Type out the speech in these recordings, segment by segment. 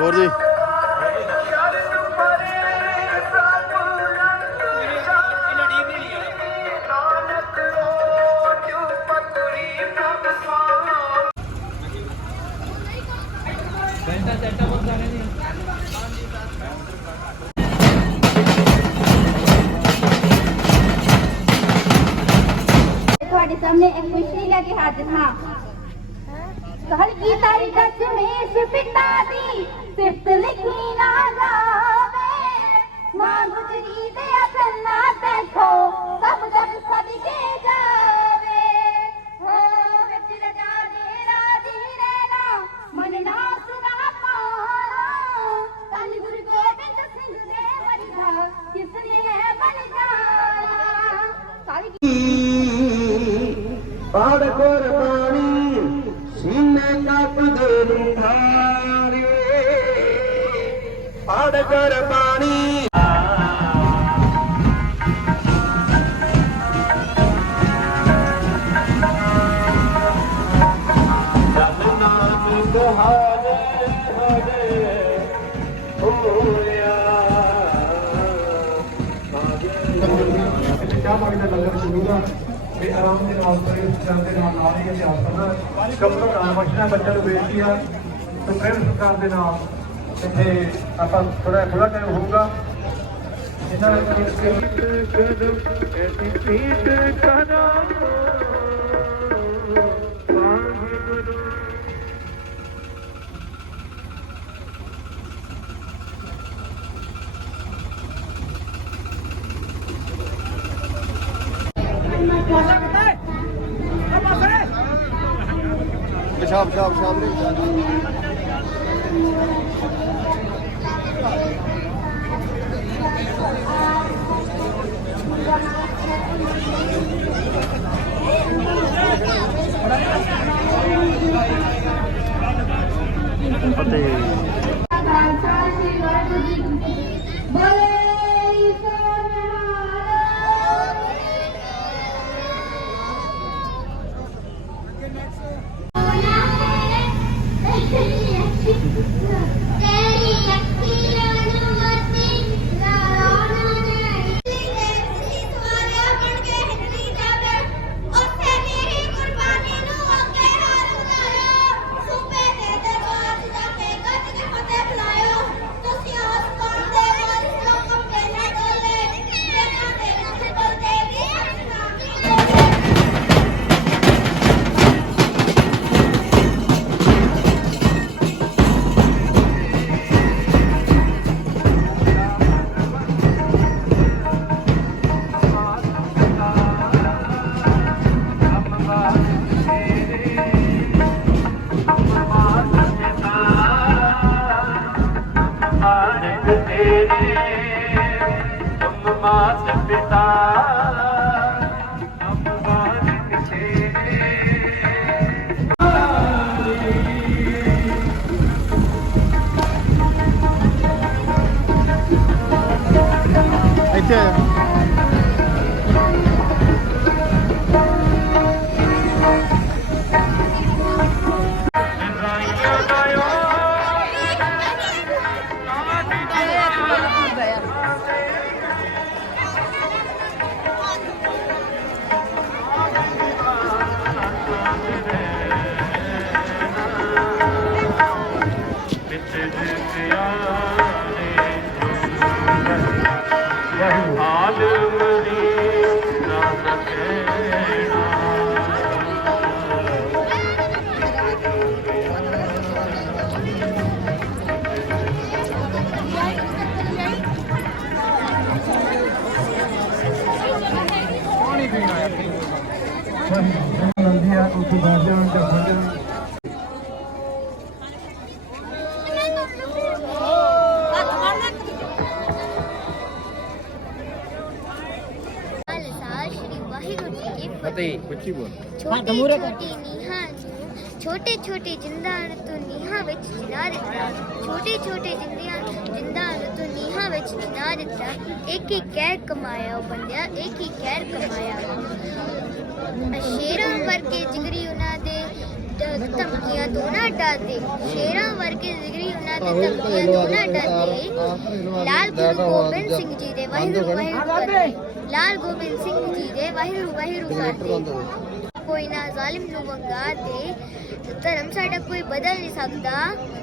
ਹੋਰ ਜੀ। ਤੁਹਾਡੇ ਸਾਹਮਣੇ ਇੱਕ ਖੁਸ਼ੀ ਲੈ ਕੇ ਹਾਜ਼ਰ ਹਾਂ। ਕਹਲ ਕੀ ਤਾਰੀ ਦਸ਼ਮੇਸ਼ ਪਿਤਾ ਦੀ। ਸਿਫਤ ਲਿਖੀ ਨਾ ਜਾਵੇ। ਮਾਂ ਗੁਜਰੀ ਦੇ ਅਸਲ ਨਾ ਦੇਖੋ ਸਭ ਜਗ ਸਦਕੇ ਜਾਵੇ। ਹੋ, ਵਿੱਚ ਰਜਾ ਦੇ ਰਾਜੀ ਰਹਿਣਾ ਮਨ ਨਾ ਸੁਣਾ ਪਾਣਾ। ਤਨ ਗੁਰੂ ਗੋਬਿੰਦ ਸਿੰਘ ਦੇ ਵਰਗਾ, ਕਿਸ ਨੇ ਹੈ ਬਣ ਜਾਣਾ? ਸਾਰੀ ਪਾੜ ਕੁਰਬਾਨੀ ਪਾੜ ਕੁਰਬਾਨੀ ਜਨ ਲੰਗਰ ਸ਼ੁਰੂ ਤੇ ਆਰਾਮ ਦੇ ਨਾਲ ਕਰੇ ਸਿਸਟਮ ਦੇ ਨਾਲ ਨਾਲ ਹੀ ਅਭਿਆਸ ਕਰਨਾ। ਕਬਰ ਨਾਮ ਬਖਸ਼ਣਾ ਬੱਚਿਆਂ ਨੂੰ ਬੇਨਤੀ ਆ। ਤੇ ਪ੍ਰੇਮ ਦੇ ਨਾਲ ਇੱਥੇ ਆਪਾਂ ਥੋੜਾ ਥੋੜਾ ਟਾਈਮ ਹੋਊਗਾ ਇਹਨਾਂ ਐਸੀ ਪੀਤ ਕਰਾਂ ਪਿਸ਼ਾਬ ਪਿਸ਼ਾਬ ਪਿਸ਼ਾਬ ਜੀ ਕੀ ਫਤਿਹ ਉੱਚੀ ਬੋਲ ਛੋਟੀ ਛੋਟੀ ਨੀਹਾਂ ਛੋਟੇ ਛੋਟੇ ਜਿੰਦਾਂ ਤੂੰ ਨੀਹਾਂ ਵਿੱਚ ਜਿਨਾ ਦਿੱਤਾ। ਛੋਟੇ ਛੋਟੇ ਜਿੰਦਿਆਂ ਜਿੰਦਾਂ ਤੂੰ ਨੀਹਾਂ ਵਿੱਚ ਜਿਨਾ ਦਿੱਤਾ। ਇੱਕ ਹੀ ਕਹਿਰ ਕਮਾਇਆ ਉਹ ਬੰਦਿਆ ਇੱਕ ਹੀ ਕਹਿਰ ਕਮਾਇਆ। ਸ਼ੇਰਾਂ ਵਰਗੇ ਜਿਗਰੀ ਉਹਨਾਂ ਦੇ ਧਮਕੀਆਂ ਤੋਂ ਨਾ ਡਰਦੇ। ਸ਼ੇਰਾਂ ਵਰਗੇ ਜਿਗਰੀ ਉਹਨਾਂ ਤਵੀਆਂ ਤੋਂ ਨਾ ਡਰਦੇ। ਲਾਲ ਗੁਰੂ ਗੋਬਿੰਦ ਸਿੰਘ ਜੀ ਦੇ ਵਾਹਿਗੁਰੂ ਵਾਹਿਗੁਰੂ ਕਰਦੇ। ਲਾਲ ਗੋਬਿੰਦ ਸਿੰਘ ਜੀ ਦੇ ਵਾਹਿਗੁਰੂ ਵਾਹਿਗੁਰੂ ਕਰਦੇ ਕੋਈ ਨਾ ਜ਼ਾਲਿਮ ਨੂੰ ਵੰਗਾ ਦੇ। ਧਰਮ ਸਾਡਾ ਕੋਈ ਬਦਲ ਨਹੀਂ ਸਕਦਾ।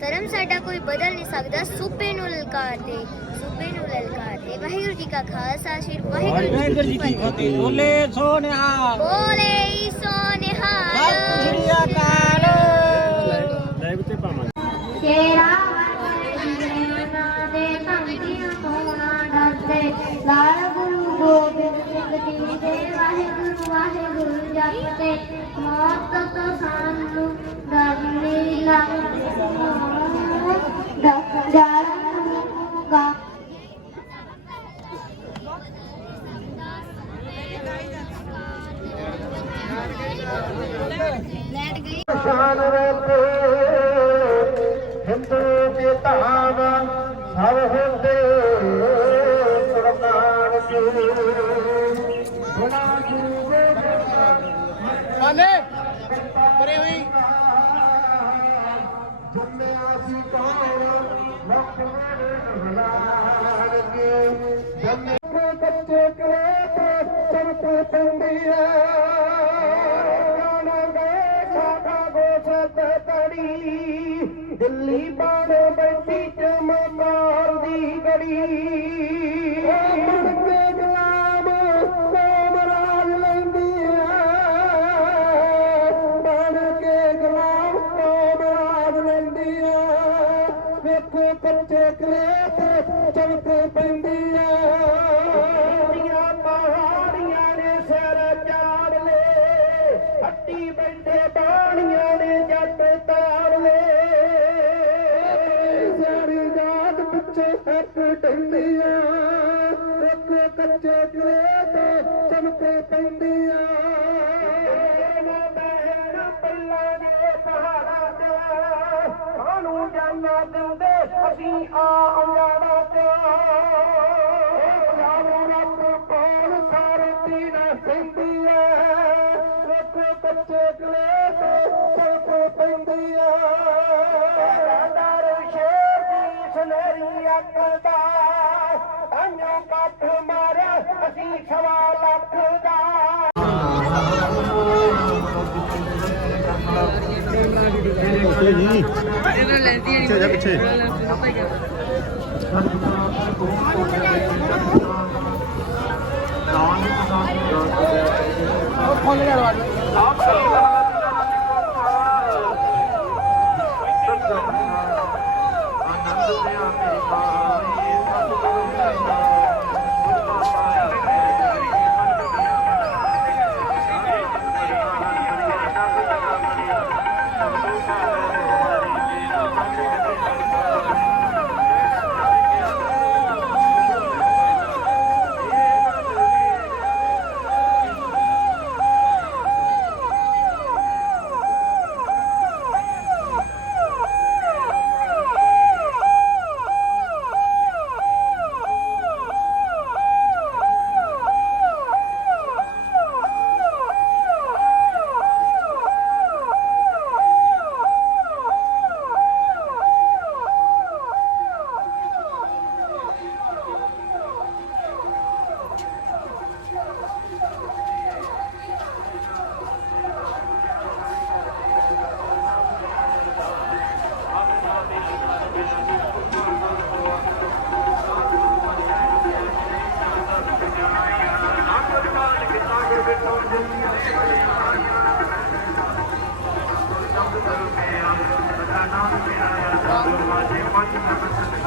ਧਰਮ ਸਾਡਾ ਕੋਈ ਬਦਲ ਨਹੀਂ ਸਕਦਾ। ਸੂਬੇ ਨੂੰ ਲਲਕਾਰ ਦੇ ਸੂਬੇ ਨੂੰ ਲਲਕਾਰ ਦੇ। ਵਾਹਿਗੁਰੂ ਜੀ ਕਾ ਖਾਲਸਾ ਸ਼੍ਰੀ ਵਾਹਿਗੁਰੂ ਜੀ ਕੀ ਫਤਿਹ। ਬੋਲੇ ਸੋਨਿਆ ਬੋਲੇ ਸੋ ਨਿਹਾਲ ਸ੍ਰੀ ਅਕਾਲ। ਵਾਹਿਗੁਰੂ ਵਾਹਿਗੁਰੂ ਜਪਦੇ ਮੌਤ ਤੋਂ ਸਾਨੂੰ ਡਰ ਨਹੀਂ ਲੱਗਦਾ। ਦਸ ਜਾਣੂਗਾ ਸ਼ਾਨ ਰਤੇ ਦਿੱਲੀ ਬਾਣੇ ਬੈਠੀ ਚਮਕਾਰ ਦੀ ਗੜੀ। ਸਾਨੂੰ ਦਿੰਦੇ ਅਸੀਂ ਆ ਅੰਜਾੜਾ ਤੇ। ਸਾਨੂੰ ਰੱਬ ਕੋਲ ਸਾਰੇ ਤੀਨਾ ਸਿੰਦੀ ਐ। ਰੱਬ ਕੱਚੇ ਕਲੇ ਤੇ ਚਲਕ ਪੈਂਦੀ ਐ। ਡਰ ਸ਼ੇਰ ਦੀ ਸੁਨਹਿਰੀ ਅਕਲ ਦਾ। ਅੰਨੋਂ ਕੱਠ ਮਾਰਿਆ ਅਸੀਂ ਸਵਾ ਲੱਖ ਦਾ। ਪਿੱਛੇ Roller,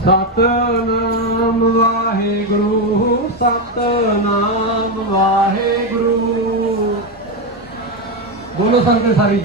ਸਤਨਾਮ ਵਾਹਿਗੁਰੂ ਸਤਨਾਮ ਵਾਹਿਗੁਰੂ। ਬੋਲੋ ਸੰਗਤ ਸਾਰੀ।